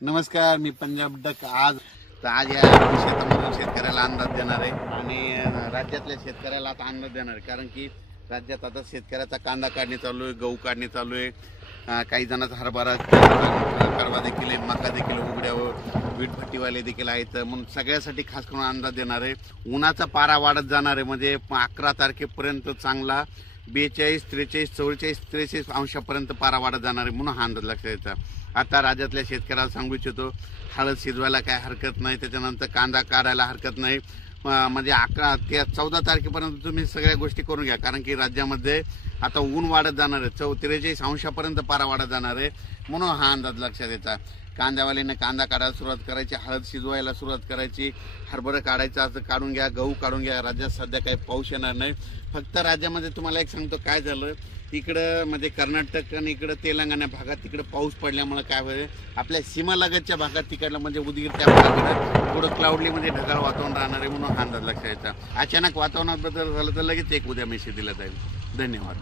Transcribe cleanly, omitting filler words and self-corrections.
नमस्कार, मी पंजाब डक आज या शेतामधून शेतकऱ्याला अंदाज देणार आहे आणि राज्यातल्या शेतकऱ्याला आता अंदाज देणार आहे, कारण की राज्यात आता शेतकऱ्याचा कांदा काढणी चालू आहे, गहू काढणी चालू आहे, काही जणांचा हरभरा कडवा देखील आहे, मका देखील उघड्यावर, वीटभट्टीवाले देखील आहेत. म्हणून सगळ्यासाठी खास करून अंदाज देणार आहे. उन्हाचा पारा वाढत जाणार आहे, म्हणजे 11 तारखेपर्यंत चांगला 42, 43, 44, 43 अंशापर्यंत पारा वाढत जाणार आहे, म्हणून हा अंदाज लक्षात द्यायचा. आता राज्यातल्या शेतकऱ्याला सांगू इच्छितो, हळद शिजवायला काय हरकत नाही, त्याच्यानंतर कांदा काढायला हरकत नाही. म्हणजे 11 ते 14 तारखेपर्यंत तुम्ही सगळ्या गोष्टी करून घ्या, कारण की राज्यामध्ये आता ऊन वाढत जाणार आहे, 43 अंशापर्यंत पारा वाढत जाणार आहे, म्हणून हा अंदाज लक्षात द्यायचा. कांद्यावाल्याने कांदा काढायला सुरुवात करायची, हळद शिजवायला सुरुवात करायची, हरभरा काढायचं असं काढून घ्या, गहू काढून घ्या. राज्यात सध्या काही पाऊस येणार नाही. फक्त राज्यामध्ये तुम्हाला एक सांगतो काय झालं, इकडं म्हणजे कर्नाटक आणि इकडं तेलंगणा भागात तिकडं पाऊस पडल्यामुळे काय होईल, आपल्या सीमालगतच्या भागात तिकडलं म्हणजे उदगीर त्या भागाकडे थोडं क्लाउडली म्हणजे ढगाळ वातावरण राहणार आहे, म्हणून हा अंदाज लक्षात द्यायचा. अचानक वातावरणात बदल झाला तर लगेच एक उद्या मेसेज दिला जाईल. धन्यवाद.